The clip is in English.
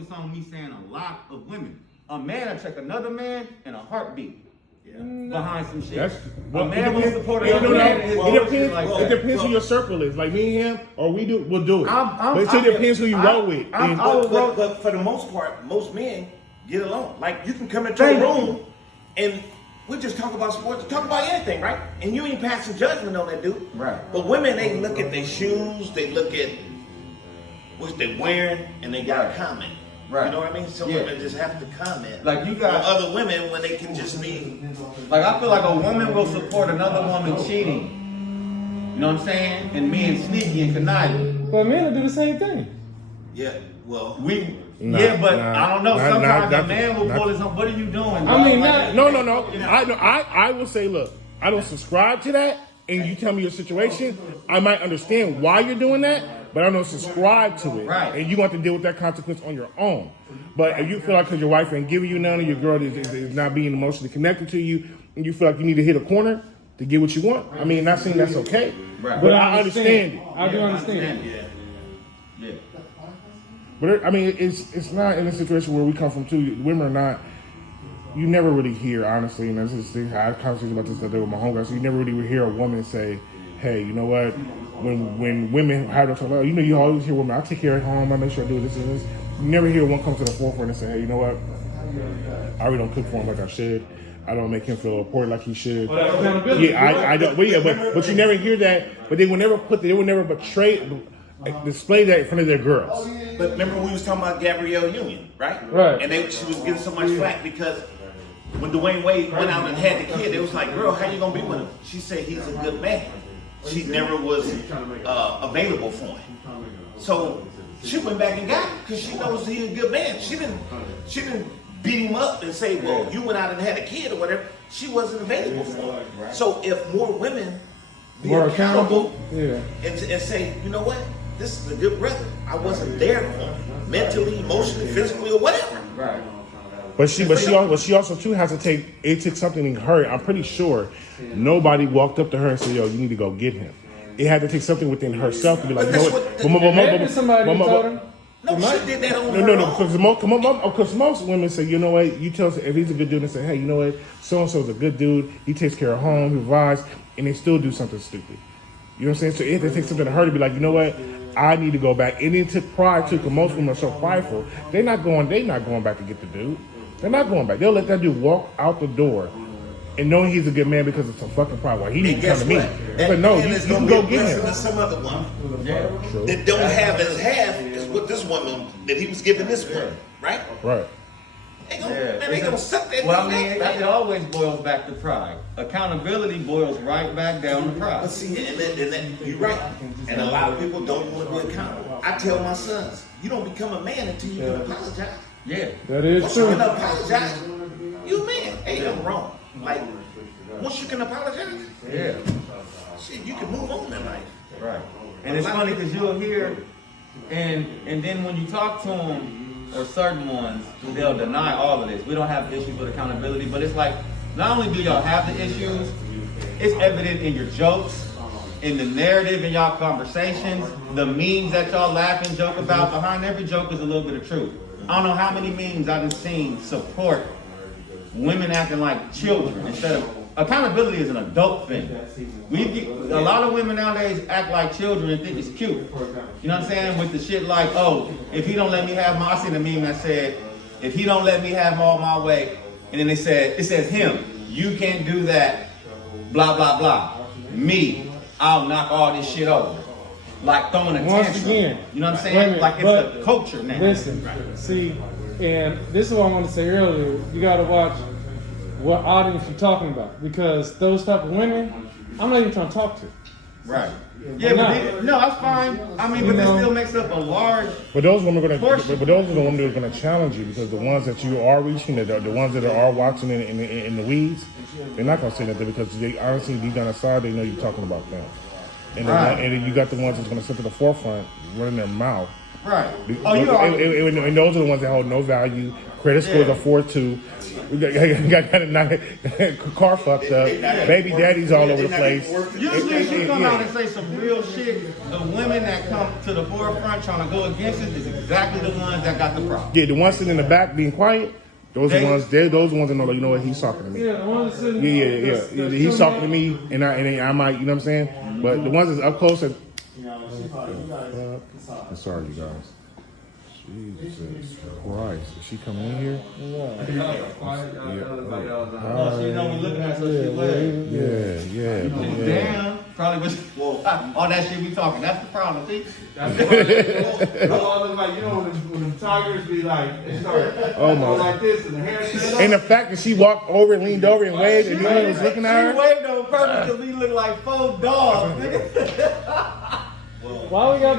focus on me saying a lot of women. A man will check another man in a heartbeat. Behind some shit. A man will support another man. It depends who your circle is. Like me and him, or we'll do it. But it depends who you roll with. But for the most part, most men get along. Like you can come into a room and we just talk about sports, talk about anything, right? And you ain't passing judgment on that dude. Right. But women, they look at their shoes, they look at what they're wearing, and they got a comment. Right. You know what I mean? Some women just have to comment. Like you got other women when they can just be. Like I feel like a woman will support another woman cheating. You know what I'm saying? And being sneaky and conniving. But men will do the same thing. Yeah. Well. I don't know. Sometimes a man will pull his own. What are you doing? I mean, no. I will say, look, I don't subscribe to that, and you tell me your situation, I might understand why you're doing that, but I don't subscribe to it. Right. And you want to deal with that consequence on your own. But if you feel like because your wife ain't giving you none, or your girl is not being emotionally connected to you, and you feel like you need to hit a corner to get what you want, I mean, not saying that's okay. Right. But I understand it. I do understand. Yeah. But I mean, it's not in a situation where we come from too. Women are not. You never really hear, honestly, and this is I had conversations about this the other day with my homegirl. So you never really hear a woman say, "Hey, you know what? When women have to talk, you always hear women. I take care of home. I make sure I do this and this." You never hear one come to the forefront and say, "Hey, you know what? I really don't cook for him like I should. I don't make him feel important like he should." Yeah, I don't. But you never hear that. But they will never display that in front of their girls. But remember we was talking about Gabrielle Union, right? Right. And she was getting so much flack because when Dwayne Wade went out and had the kid, it was like, girl, how you gonna be with him? She said he's a good man. She never was available for him. So she went back and got him because she knows he's a good man. She didn't beat him up and say, well, you went out and had a kid or whatever. She wasn't available for him. So if more women be More accountable yeah. and say, you know what? This is a good brother. I wasn't there for him, mentally, emotionally, physically, or whatever. Right. But she also too has to take. It took something in her. I'm pretty sure nobody walked up to her and said, "Yo, you need to go get him." It had to take something within herself to be like, Maybe somebody told her. No, she did that on her own. Because most women say, you know what, you tell us if he's a good dude and say, hey, you know what, so-and-so's a good dude, he takes care of home, he provides, and they still do something stupid. You know what I'm saying? So it takes something to her to be like, you know what, I need to go back. And it took pride too, because most women are so prideful, they're not going back to get the dude. They're not going back. They'll let that dude walk out the door and knowing he's a good man because of some fucking pride. Well, he needs to come to me. But no, you can go get him. To some other woman that don't have as half as what this woman that he was giving this woman, right? Right. They gonna suck that. Well, I mean, it always boils back to pride. Accountability boils right back down to pride. But see, and then you're right. And a lot of people don't want to be accountable. I tell my sons, you don't become a man until you can apologize. Yeah. That is Once true. you can apologize, you a man. Hey, I'm wrong. Like, once you can apologize, Yeah. shit, you can move on in life. Right. And it's funny because you'll hear, and then when you talk to them, or certain ones, they'll deny all of this. We don't have issues with accountability, but it's like, not only do y'all have the issues, it's evident in your jokes, in the narrative in y'all conversations, the memes that y'all laugh and joke about. Behind every joke is a little bit of truth. I don't know how many memes I've seen support women acting like children instead of accountability is an adult thing. A lot of women nowadays act like children and think it's cute. You know what I'm saying? With the shit like, oh, if he don't let me have I seen a meme that said, if he don't let me have all my way, and then it says him, you can't do that, blah, blah, blah. Me, I'll knock all this shit over. Like throwing a Once tantrum. again, You know what I'm saying? Like it's the culture now. Listen, see, and this is what I want to say earlier. You got to watch what audience you're talking about, because those type of women, I'm not even trying to talk to. Right. Yeah, but no, that's fine. I mean, but that still makes up a large. But those women are going to. But those are the women that are going to challenge you, because the ones that you are reaching, the ones that are watching in the weeds, they're not going to say nothing, because they honestly deep down inside they know you're talking about them. And then you got the ones that's going to sit to the forefront, running their mouth. Right. Oh, and those are the ones that hold no value. Credit scores are 4.2. We got a night, car fucked up. Baby daddy's all over the place. Usually she come out and say some real shit. The women that come to the forefront trying to go against it is exactly the ones that got the problem. Yeah, the ones sitting in the back being quiet. Those are the ones. Those are the ones that know. Like, you know what? He's talking to me. Yeah, the ones that sitting. Yeah. He's talking to me, and I might. You know what I'm saying? But the ones that's up close. I'm sorry, you guys. Jesus Christ. Is she coming in here? Oh, so you know we looking at so she left. Yeah. Damn. Probably was all that shit we talking. That's the problem. See? That's why like, you know, when the tigers be like, they start like this and the hair set up. And the fact that she walked over and leaned over and waved and he was looking at her. She waved on purpose because we look like 4 dogs, nigga. Why we gotta be